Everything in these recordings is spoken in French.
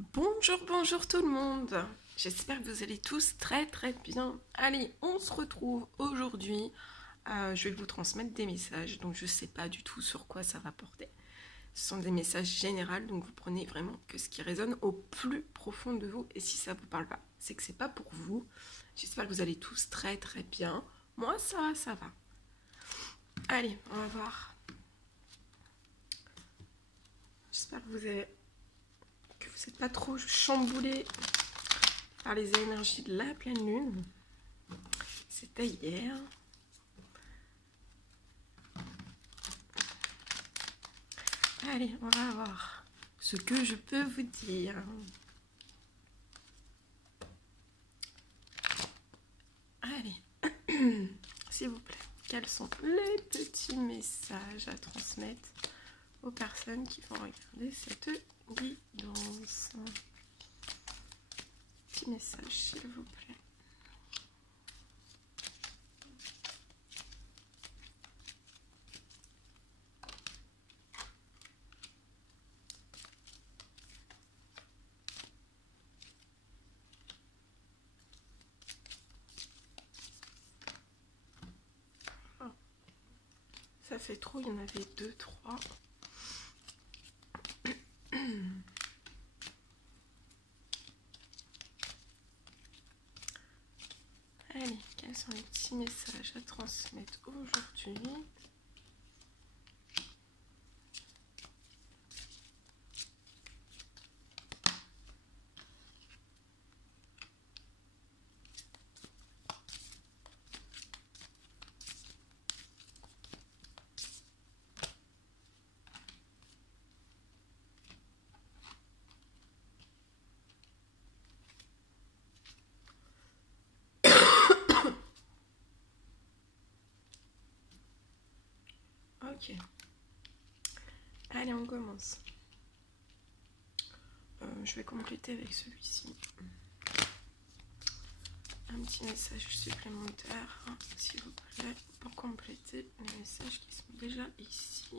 Bonjour, bonjour tout le monde. J'espère que vous allez tous très très bien. Allez, on se retrouve aujourd'hui. Je vais vous transmettre des messages, donc je ne sais pas du tout sur quoi ça va porter. Ce sont des messages généraux, donc vous prenez vraiment que ce qui résonne au plus profond de vous. Et si ça ne vous parle pas, c'est que c'est pas pour vous. J'espère que vous allez tous très très bien. Moi, ça va. Allez, on va voir. J'espère que vous n'êtes pas trop chamboulés par les énergies de la pleine lune. C'était hier. Allez, on va voir ce que je peux vous dire. Allez, s'il vous plaît, quels sont les petits messages à transmettre aux personnes qui vont regarder cette guidance? Petit message, s'il vous plaît. Ça fait trop, il y en avait 2, 3. Allez, quels sont les petits messages à transmettre aujourd'hui? Ok. Allez, on commence. Je vais compléter avec celui-ci. Un petit message supplémentaire, s'il vous plaît, pour compléter les messages qui sont déjà ici.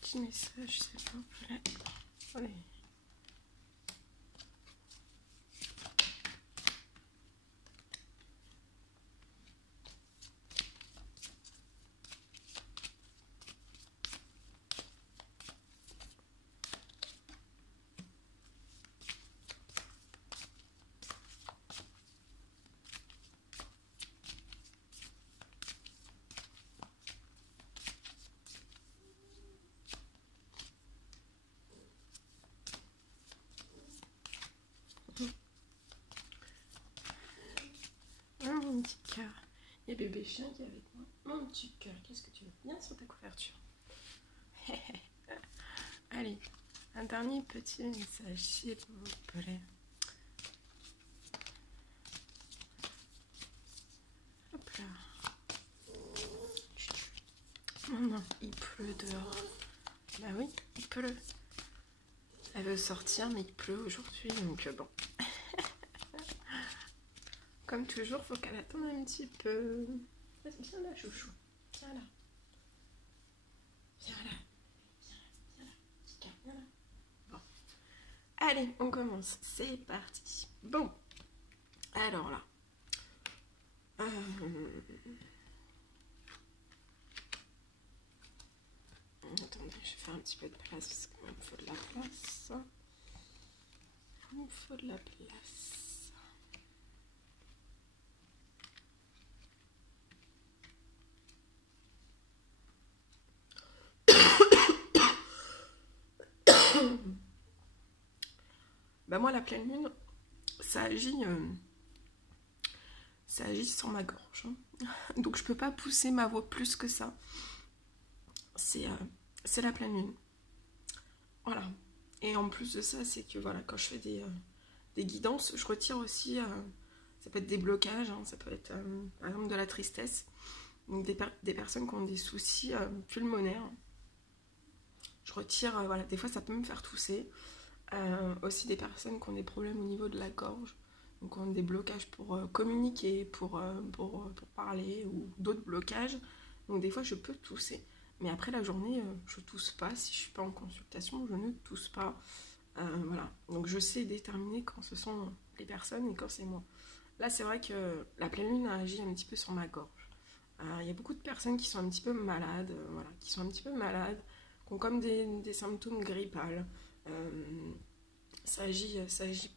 Petit message, s'il vous plaît. Allez. Mon petit cœur. Il y a bébé chien qui est avec moi. Mon petit cœur, qu'est-ce que tu veux? Viens sur ta couverture. Allez, un dernier petit message, s'il vous plaît. Hop là. Oh non, il pleut dehors. Bah oui, il pleut. Elle veut sortir, mais il pleut aujourd'hui, donc bon. Comme toujours, faut qu'elle attende un petit peu. Viens là, chouchou. Viens là. Viens là. Viens là. Petit cœur, viens là. Bon. Allez, on commence. C'est parti. Bon. Alors là. Attendez, je vais faire un petit peu de place parce qu'il me faut de la place. Il me faut de la place. Bah moi, la pleine lune, ça agit sur ma gorge. Donc je peux pas pousser ma voix plus que ça. C'est la pleine lune. Voilà. Et en plus de ça, c'est que voilà, quand je fais des guidances, je retire aussi, ça peut être des blocages, hein, ça peut être par exemple de la tristesse. Donc des personnes qui ont des soucis pulmonaires. je retire, voilà, des fois ça peut me faire tousser. Aussi des personnes qui ont des problèmes au niveau de la gorge, donc qui ont des blocages pour communiquer, pour parler, ou d'autres blocages. Donc des fois je peux tousser. Mais après la journée, je tousse pas. Si je suis pas en consultation, je ne tousse pas. Voilà. Donc je sais déterminer quand ce sont les personnes et quand c'est moi. Là c'est vrai que la pleine lune a agi un petit peu sur ma gorge. Il y a beaucoup de personnes qui sont un petit peu malades, voilà, qui sont un petit peu malades, qui ont comme des symptômes grippales. Ça agit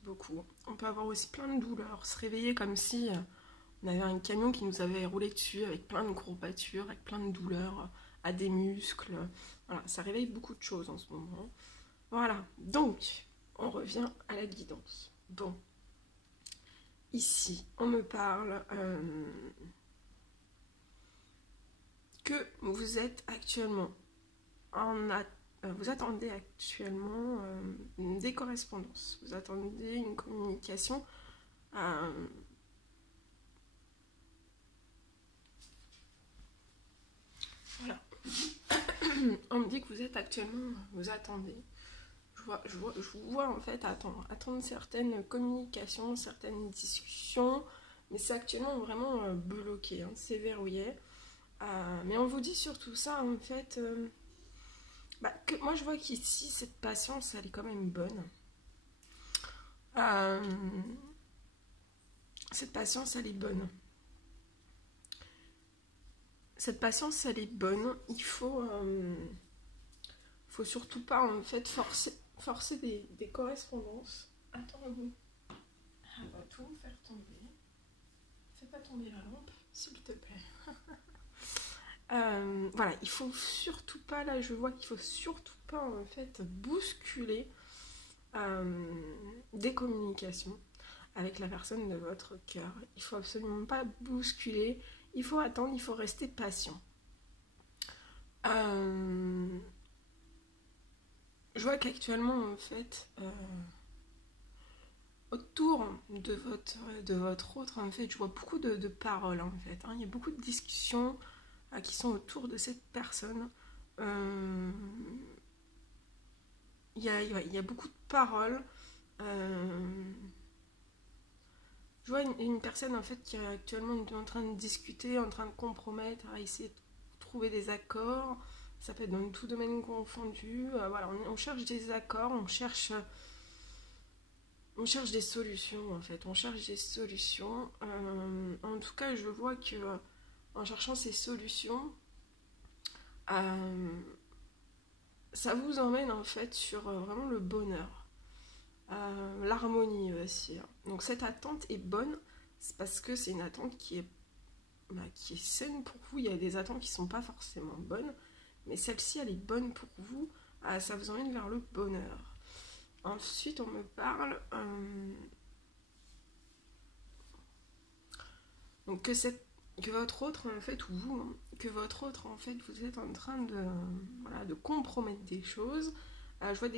beaucoup. On peut avoir aussi plein de douleurs, se réveiller comme si on avait un camion qui nous avait roulé dessus avec plein de courbatures, avec plein de douleurs à des muscles. Voilà, ça réveille beaucoup de choses en ce moment. Voilà, donc on revient à la guidance. Bon, ici on me parle que vous êtes actuellement vous attendez actuellement des correspondances, vous attendez une communication. Voilà. On me dit que vous êtes actuellement, vous attendez. Je vous vois en fait attendre certaines communications, certaines discussions, mais c'est actuellement vraiment bloqué, hein, c'est verrouillé. Mais on vous dit surtout ça en fait. Que moi je vois qu'ici cette patience elle est quand même bonne. Cette patience elle est bonne. Cette patience elle est bonne. Il faut surtout pas en fait forcer des correspondances. Attends, elle va tout faire tomber. Fais pas tomber la lampe, s'il te plaît. Voilà, il faut surtout pas, là je vois qu'il faut surtout pas en fait bousculer des communications avec la personne de votre cœur. Il faut absolument pas bousculer, il faut attendre, il faut rester patient. Je vois qu'actuellement en fait autour de votre autre en fait je vois beaucoup de paroles en fait, hein. Il y a beaucoup de discussions qui sont autour de cette personne. Il y a beaucoup de paroles. Je vois une personne en fait qui est actuellement en train de discuter, en train de compromettre, à essayer de trouver des accords. Ça peut être dans tout domaine confondu. Voilà, on cherche des accords, on cherche des solutions en fait. On cherche des solutions. En tout cas, je vois que en cherchant ces solutions, ça vous emmène en fait sur vraiment le bonheur, l'harmonie aussi, hein. Donc cette attente est bonne, c'est parce que c'est une attente qui est saine pour vous. Il y a des attentes qui sont pas forcément bonnes, mais celle-ci elle est bonne pour vous. Ça vous emmène vers le bonheur. Ensuite on me parle donc que votre autre en fait, ou vous, hein, que votre autre en fait, vous êtes en train de compromettre des choses. Je vois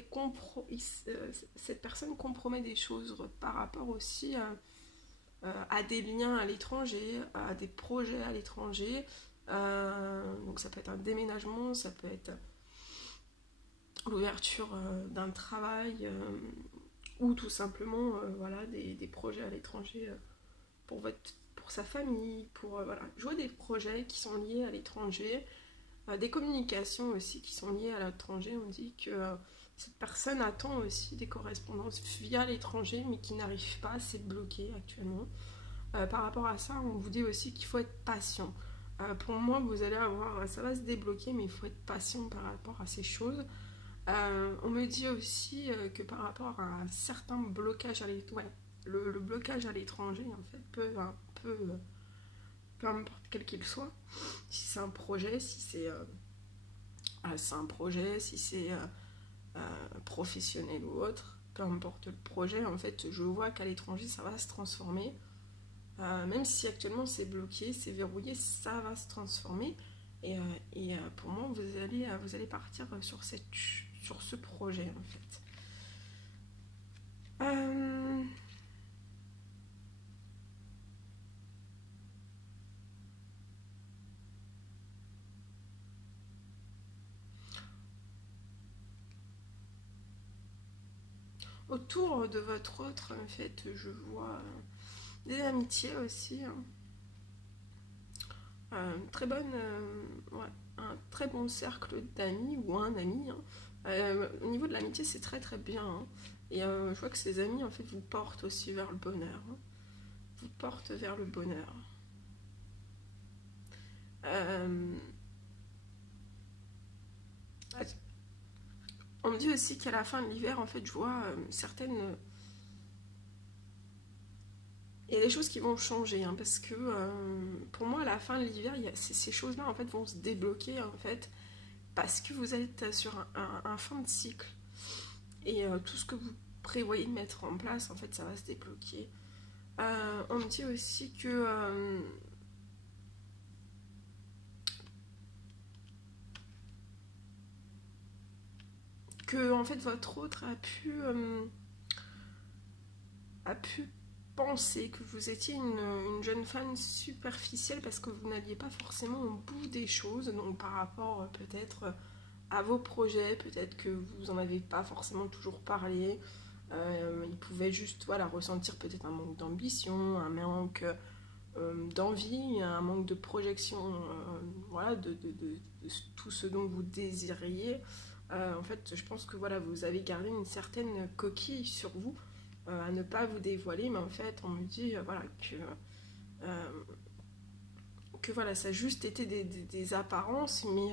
cette personne compromet des choses par rapport aussi à des liens à l'étranger, à des projets à l'étranger. Donc ça peut être un déménagement, ça peut être l'ouverture d'un travail, ou tout simplement voilà, des projets à l'étranger pour sa famille, voilà. Je vois des projets qui sont liés à l'étranger, des communications aussi qui sont liées à l'étranger. On dit que cette personne attend aussi des correspondances via l'étranger, mais qui n'arrive pas, c'est bloqué actuellement. Par rapport à ça, on vous dit aussi qu'il faut être patient. Pour moi, vous allez avoir, ça va se débloquer, mais il faut être patient par rapport à ces choses. On me dit aussi que par rapport à certains blocages à l'étranger, le blocage à l'étranger en fait peut un peu, peu importe quel qu'il soit, si c'est un projet, si c'est un projet, si c'est professionnel ou autre, peu importe le projet, en fait je vois qu'à l'étranger ça va se transformer. Même si actuellement c'est bloqué, c'est verrouillé, ça va se transformer. Et pour moi, vous allez partir sur ce projet en fait. Autour de votre autre, en fait, je vois des amitiés aussi. Hein. Très bonne, ouais, un très bon cercle d'amis ou un ami. Hein. Au niveau de l'amitié, c'est très très bien. Hein. Et je vois que ces amis, en fait, vous portent aussi vers le bonheur. Hein. Vous portent vers le bonheur. Euh, on me dit aussi qu'à la fin de l'hiver, en fait, je vois certaines. Il y a des choses qui vont changer, hein, parce que pour moi, à la fin de l'hiver, ces choses-là, en fait, vont se débloquer, en fait, parce que vous êtes sur un fin de cycle. Et tout ce que vous prévoyez de mettre en place, en fait, ça va se débloquer. On me dit aussi que en fait, votre autre a pu penser que vous étiez une jeune femme superficielle parce que vous n'alliez pas forcément au bout des choses, donc par rapport peut-être à vos projets, peut-être que vous n'en avez pas forcément toujours parlé. Il pouvait juste voilà, ressentir peut-être un manque d'ambition, un manque d'envie, un manque de projection voilà, de tout ce dont vous désiriez. En fait, je pense que voilà, vous avez gardé une certaine coquille sur vous à ne pas vous dévoiler, mais en fait, on me dit voilà, euh, que voilà, ça a juste été des apparences, mais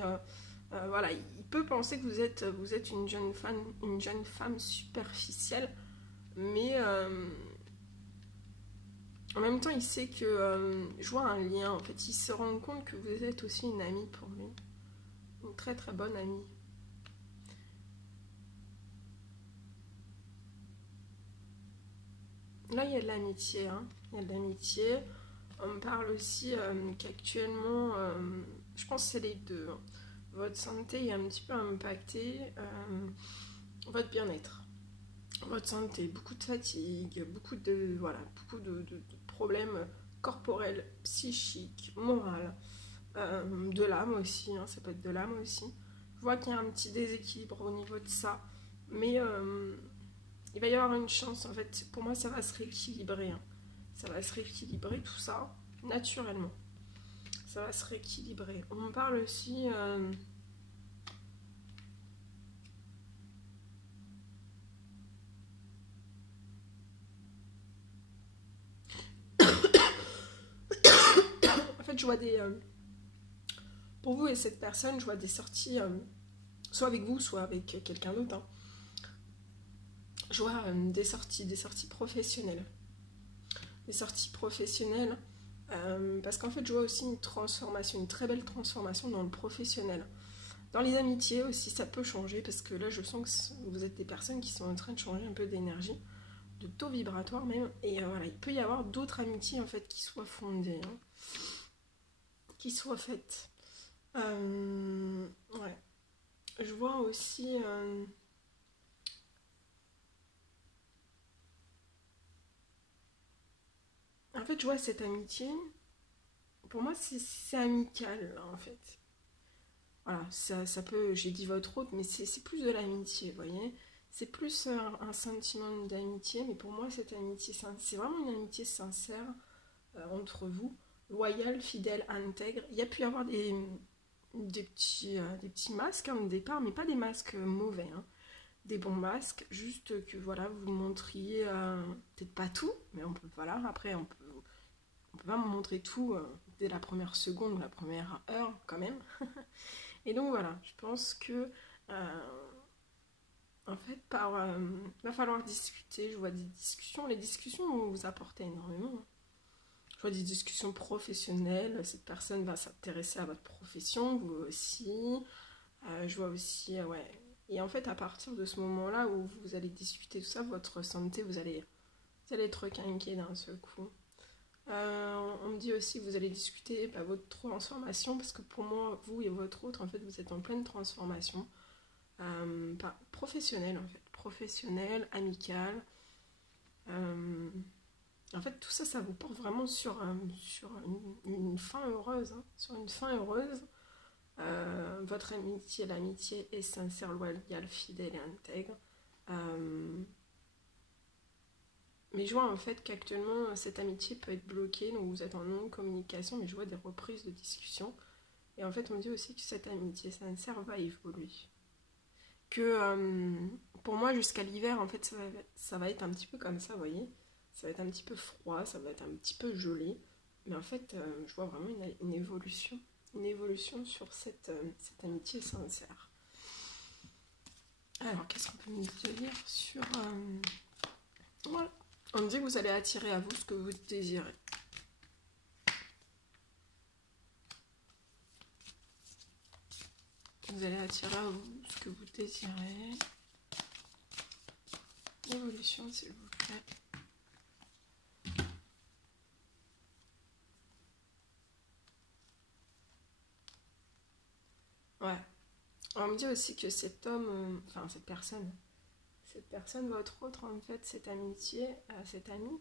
voilà, il peut penser que vous êtes une jeune femme superficielle, mais en même temps, il sait que je vois un lien. En fait, il se rend compte que vous êtes aussi une amie pour lui, une très très bonne amie. Là, il y a de l'amitié, hein. Il y a de l'amitié. On me parle aussi qu'actuellement, je pense que c'est les deux. Hein. Votre santé est un petit peu impactée, votre bien-être, votre santé, beaucoup de fatigue, beaucoup de problèmes corporels, psychiques, moraux, de l'âme aussi, hein, ça peut être de l'âme aussi. Je vois qu'il y a un petit déséquilibre au niveau de ça, mais il va y avoir une chance en fait. Pour moi, ça va se rééquilibrer. Hein. Ça va se rééquilibrer tout ça naturellement. Ça va se rééquilibrer. On me parle aussi. En fait, je vois des. Pour vous et cette personne, je vois des sorties, soit avec vous, soit avec quelqu'un d'autre. Hein. Je vois des sorties professionnelles. Des sorties professionnelles. Parce qu'en fait, je vois aussi une transformation, une très belle transformation dans le professionnel. Dans les amitiés aussi, ça peut changer parce que là, je sens que vous êtes des personnes qui sont en train de changer un peu d'énergie, de taux vibratoire même. Et voilà, il peut y avoir d'autres amitiés en fait qui soient fondées, hein, qui soient faites. Ouais. Je vois aussi. En fait, je vois cette amitié. Pour moi, c'est amical en fait. Voilà, ça peut, j'ai dit votre autre, mais c'est plus de l'amitié, vous voyez. C'est plus un sentiment d'amitié, mais pour moi, cette amitié, c'est vraiment une amitié sincère entre vous, loyale, fidèle, intègre. Il y a pu y avoir des petits masques hein, au départ, mais pas des masques mauvais, hein. Des bons masques, juste que voilà, vous montriez peut-être pas tout, mais on peut, voilà, après on peut pas me montrer tout dès la première seconde ou la première heure quand même. Et donc voilà, je pense que en fait, va falloir discuter. Je vois des discussions. Les discussions vont vous apporter énormément. Hein. Je vois des discussions professionnelles. Cette personne va s'intéresser à votre profession, vous aussi. Je vois aussi, ouais. Et en fait, à partir de ce moment-là où vous allez discuter tout ça, votre santé, vous allez être requinqué d'un seul coup. On me dit aussi que vous allez discuter votre transformation, parce que pour moi, vous et votre autre, en fait, vous êtes en pleine transformation. Professionnelle, en fait. Professionnelle, amicale. Euh, En fait, tout ça, ça vous porte vraiment sur une fin heureuse. Hein, sur une fin heureuse. Votre amitié, l'amitié est sincère, loyale, fidèle et intègre. Euh, Mais je vois en fait qu'actuellement cette amitié peut être bloquée, donc vous êtes en non-communication, mais je vois des reprises de discussion. Et en fait on me dit aussi que cette amitié sincère va évoluer. Que pour moi jusqu'à l'hiver en fait ça va être un petit peu comme ça, vous voyez. Ça va être un petit peu froid, ça va être un petit peu gelé. Mais en fait je vois vraiment une évolution. Une évolution sur cette amitié sincère. Alors qu'est-ce qu'on peut me dire sur... voilà. On me dit que vous allez attirer à vous ce que vous désirez. Vous allez attirer à vous ce que vous désirez. Évolution, s'il vous plaît. Ouais. On me dit aussi que cet homme, enfin cette personne votre autre en fait, cette amitié, cet ami,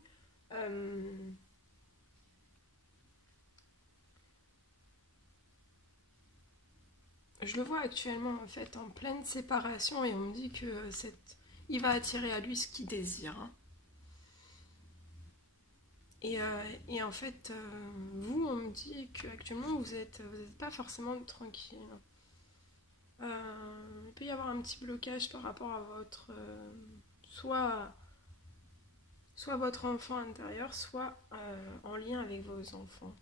je le vois actuellement en fait en pleine séparation et on me dit que il va attirer à lui ce qu'il désire. Hein. Et en fait, vous, on me dit qu'actuellement vous êtes pas forcément tranquille. Il peut y avoir un petit blocage par rapport à votre soit votre enfant intérieur, soit en lien avec vos enfants.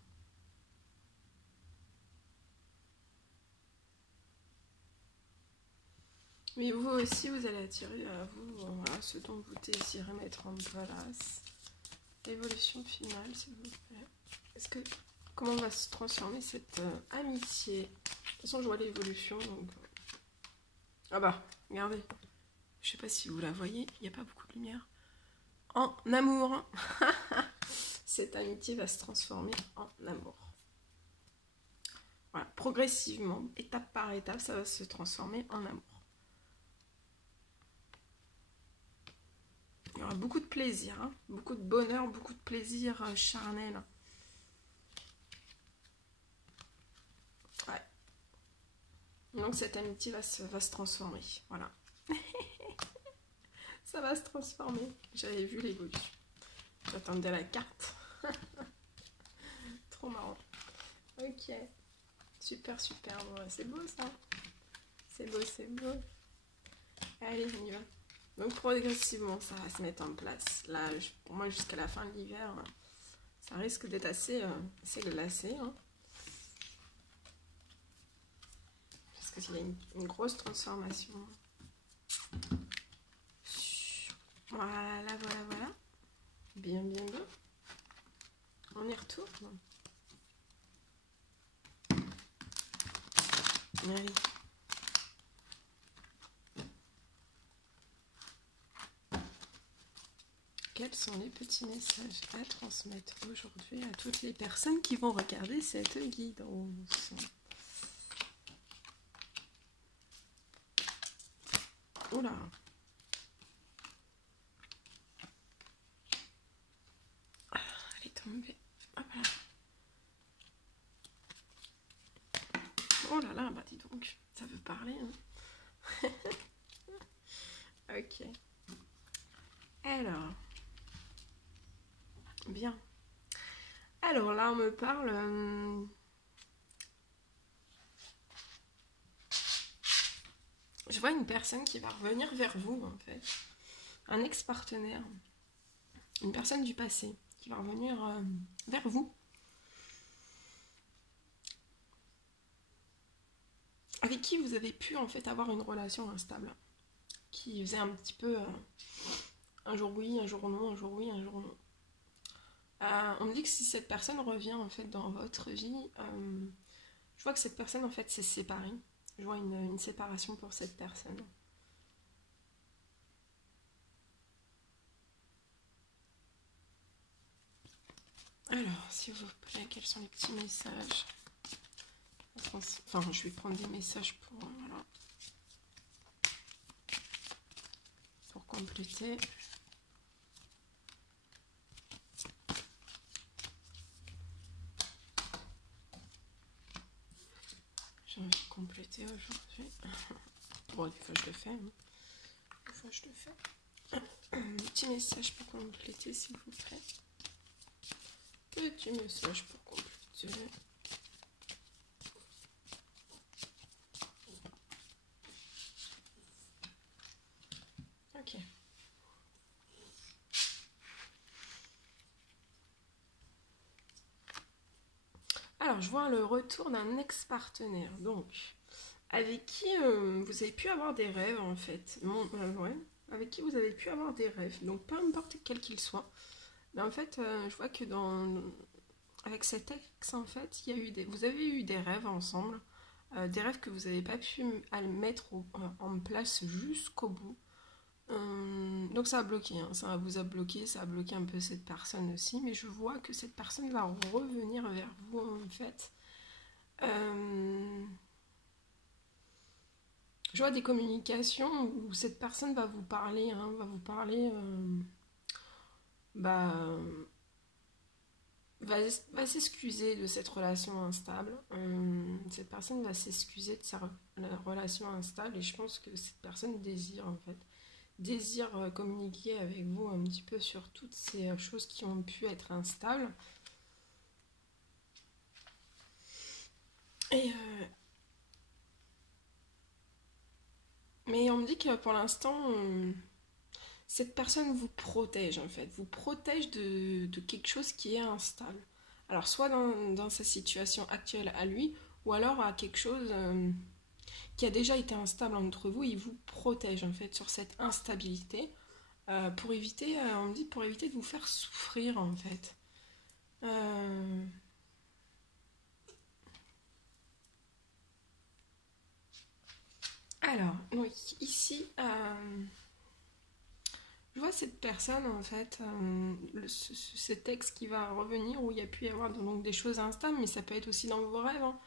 Mais vous aussi, vous allez attirer à vous voilà, ce dont vous désirez mettre en place. L'évolution finale, s'il vous plaît. Comment va se transformer cette amitié? De toute façon, je vois l'évolution, donc... Ah bah, regardez. Je sais pas si vous la voyez, il n'y a pas beaucoup de lumière. En amour. Cette amitié va se transformer en amour. Voilà, progressivement, étape par étape, ça va se transformer en amour. Il y aura beaucoup de plaisir, hein, beaucoup de bonheur, beaucoup de plaisir charnel. Ouais. Donc cette amitié va se transformer. Voilà. Ça va se transformer. J'avais vu l'évolution. J'attendais la carte. Trop marrant. Ok. Super, super. Bon, c'est beau ça. C'est beau, c'est beau. Allez, on y va. Donc progressivement, ça va se mettre en place. Là, pour moi, jusqu'à la fin de l'hiver, ça risque d'être assez glacé. Hein. Parce qu'il y a une grosse transformation. Voilà, voilà, voilà. Bien, bien, bien. On y retourne. Allez. Quels sont les petits messages à transmettre aujourd'hui à toutes les personnes qui vont regarder cette guidance? Oula! Elle est tombée. Hop là. Oh là là, bah dis donc, ça veut parler. Hein. Ok. Alors. Bien. Alors là, on me parle... je vois une personne qui va revenir vers vous, en fait. Un ex-partenaire. Une personne du passé qui va revenir vers vous. Avec qui vous avez pu, en fait, avoir une relation instable. Qui faisait un petit peu... un jour oui, un jour non, un jour oui, un jour non. On me dit que si cette personne revient en fait dans votre vie, je vois que cette personne en fait s'est séparée. Je vois une séparation pour cette personne. Alors, s'il vous plaît, quels sont les petits messages? Enfin, je vais prendre des messages pour, voilà, pour compléter. J'ai envie de compléter aujourd'hui. Bon, des fois je le fais. Hein. Des fois je le fais. Un petit message pour compléter, s'il vous plaît. Petit message pour compléter. Ok. Alors, je vois le retour d'un ex-partenaire. Donc, avec qui vous avez pu avoir des rêves, en fait. Ouais, avec qui vous avez pu avoir des rêves. Donc, peu importe quel qu'il soit. Mais en fait, je vois que avec cet ex, en fait, vous avez eu des rêves ensemble. Des rêves que vous n'avez pas pu mettre en place jusqu'au bout. Donc ça a bloqué, hein, ça vous a bloqué, ça a bloqué un peu cette personne aussi, mais je vois que cette personne va revenir vers vous en fait. Je vois des communications où cette personne va vous parler, hein, bah, va, va s'excuser de cette relation instable. Cette personne va s'excuser de la relation instable et je pense que cette personne désire communiquer avec vous un petit peu sur toutes ces choses qui ont pu être instables. Et mais on me dit que pour l'instant, cette personne vous protège en fait, vous protège de quelque chose qui est instable. Alors soit dans sa situation actuelle à lui, ou alors à quelque chose qui a déjà été instable entre vous, il vous protège en fait sur cette instabilité pour éviter, on me dit pour éviter de vous faire souffrir en fait. Euh, Alors, donc ici, je vois cette personne en fait, ce texte qui va revenir où il y a pu y avoir donc des choses instables, mais ça peut être aussi dans vos rêves. Hein.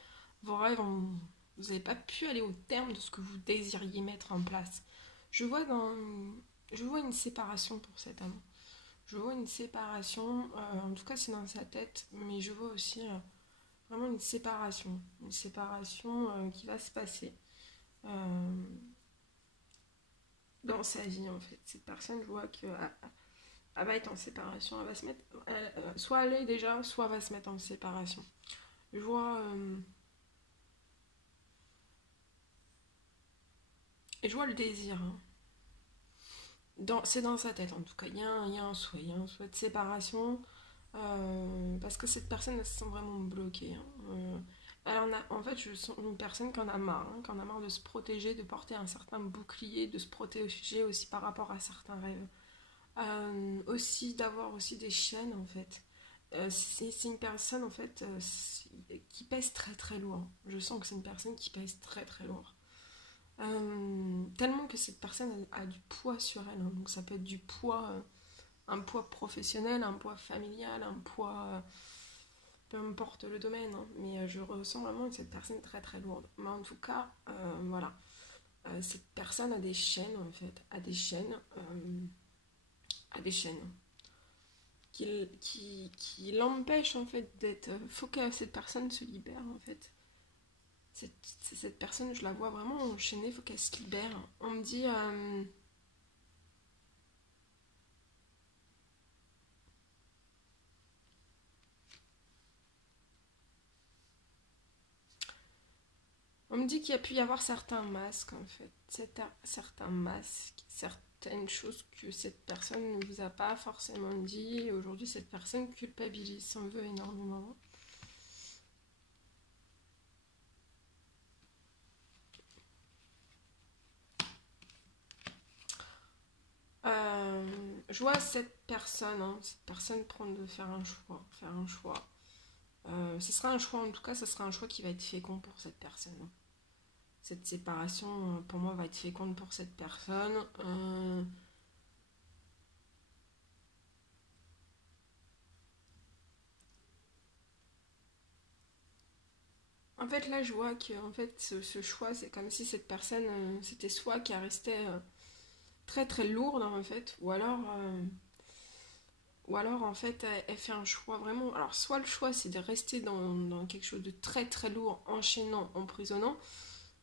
Vos rêves, vous n'avez pas pu aller au terme de ce que vous désiriez mettre en place. Je vois, je vois une séparation pour cet homme. Je vois une séparation, en tout cas c'est dans sa tête, mais je vois aussi vraiment une séparation qui va se passer. Euh, Dans sa vie en fait. Cette personne, je vois qu'elle va être en séparation, elle va se mettre, soit elle est déjà, soit elle va se mettre en séparation. Je vois, et je vois le désir. Hein. C'est dans sa tête en tout cas. Il y a un souhait, de séparation parce que cette personne elle se sent vraiment bloquée. Hein. En fait, je sens une personne qui en a marre, qui en a marre de se protéger, de porter un certain bouclier, de se protéger aussi par rapport à certains rêves. Aussi d'avoir aussi des chaînes en fait. C'est une personne en fait qui pèse très très lourd. Je sens que c'est une personne qui pèse très très lourd. Tellement que cette personne a du poids sur elle. Hein. Donc ça peut être du poids, un poids professionnel, un poids familial, un poids, peu importe le domaine. Hein. Mais je ressens vraiment que cette personne est très très lourde. Mais en tout cas, voilà. Cette personne a des chaînes en fait, a des chaînes qui l'empêchent en fait d'être. Faut que cette personne se libère en fait. Cette personne, je la vois vraiment enchaînée, faut qu'elle se libère. On me dit. On me dit qu'il y a pu y avoir certains masques en fait. Certains masques, certaines choses que cette personne ne vous a pas forcément dit. Et aujourd'hui, cette personne culpabilise, s'en veut énormément. Je vois cette personne prendre de faire un choix, ce sera un choix, en tout cas, ce sera un choix qui va être fécond pour cette personne. Hein. Cette séparation, pour moi, va être féconde pour cette personne. En fait, là, je vois que en fait, ce choix, c'est comme si cette personne, c'était soit qui restait très très lourde, en fait, ou alors en fait, elle fait un choix vraiment. Alors, soit le choix, c'est de rester dans quelque chose de très très lourd, enchaînant, emprisonnant,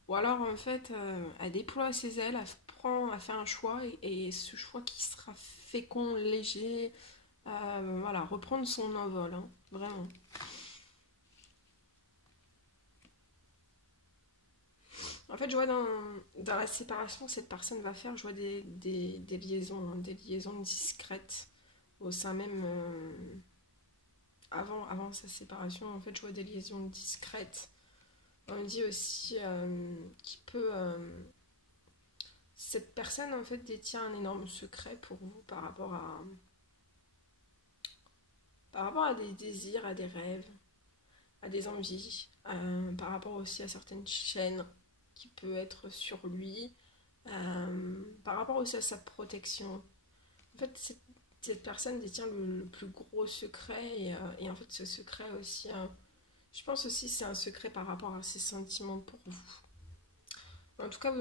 ou alors en fait, elle déploie ses ailes, elle fait un choix et ce choix qui sera fécond, léger, voilà, reprendre son envol, hein, vraiment. En fait, je vois dans la séparation que cette personne va faire, je vois des liaisons, hein, des liaisons discrètes au sein même, avant sa séparation, en fait, je vois des liaisons discrètes. On me dit aussi qu'il peut... cette personne, en fait, détient un énorme secret pour vous par rapport à des désirs, à des rêves, à des envies, par rapport aussi à certaines chaînes qui peut être sur lui, par rapport aussi à sa protection. En fait, cette personne détient le plus gros secret et en fait ce secret aussi, je pense aussi c'est un secret par rapport à ses sentiments pour vous. En tout cas,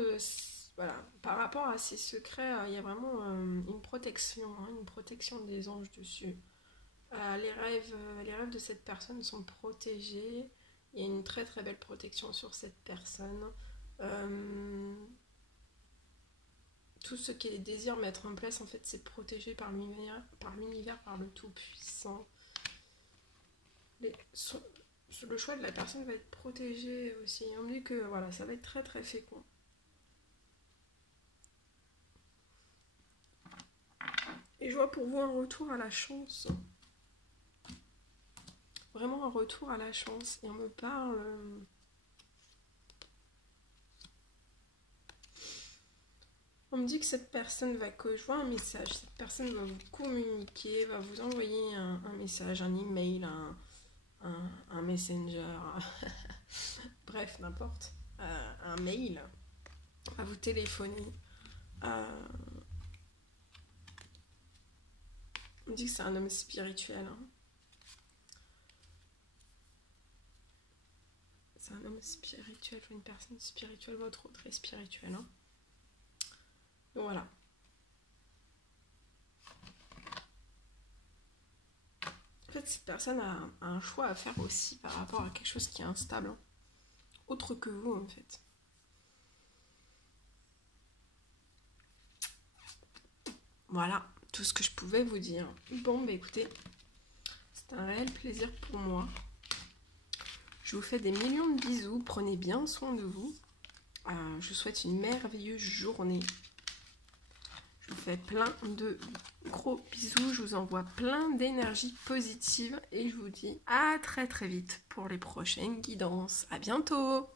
voilà, par rapport à ces secrets, il y a vraiment une protection, hein, une protection des anges dessus. Les rêves de cette personne sont protégés. Il y a une très très belle protection sur cette personne. Tout ce qu'elle désire mettre en place, en fait, c'est protégé par l'univers, par le Tout-Puissant. Le choix de la personne va être protégé aussi. On me dit que voilà, ça va être très très fécond. Et je vois pour vous un retour à la chance. Vraiment un retour à la chance. Et on me parle... On me dit que cette personne va... que je vois un message. Cette personne va vous communiquer, va vous envoyer un message, un email, un messenger. Bref, n'importe. Un mail. Va vous téléphoner. On me dit que c'est un homme spirituel. Hein. C'est un homme spirituel, une personne spirituelle, votre autre est spirituelle. Hein. Donc voilà. En fait, cette personne a un choix à faire aussi par rapport à quelque chose qui est instable. Hein. Autre que vous, en fait. Voilà, tout ce que je pouvais vous dire. Bon, bah écoutez, c'est un réel plaisir pour moi. Je vous fais des millions de bisous. Prenez bien soin de vous. Je vous souhaite une merveilleuse journée. Je vous fais plein de gros bisous. Je vous envoie plein d'énergie positive. Et je vous dis à très très vite pour les prochaines guidances. À bientôt!